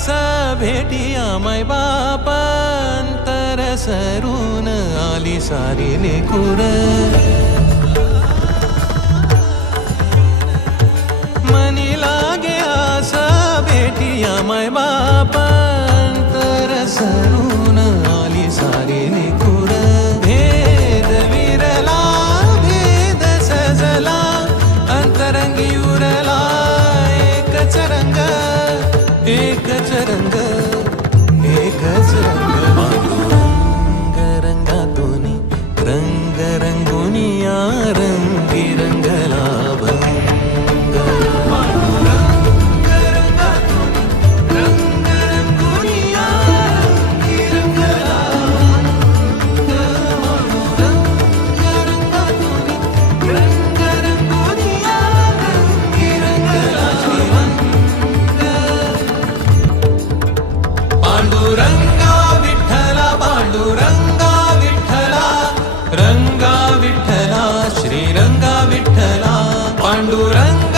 आस भेटी आमाय बापांतर सरून आली सारी लेकुर मनी लागे आस भेटी आमाय बापांतर सरून आली सारी लेकुर भेद विरला भेद सजला अंतरंगी उरला एकच रंग एकच रंग एकच रंग पांडुरंग रंगातून रंग रंगुनी या रंगी रंगला भंग पांडुरंग रंगातून रंग रंगुनी या रंगी रंगला भंग पांडुरंग रंगातून रंग रंगुनी या रंगी रंगला पांडुरंगा विठ्ठला पांडुरंगा विठ्ठला रंगा विठ्ठला श्रीरंगा विठ्ठला पांडुरंगा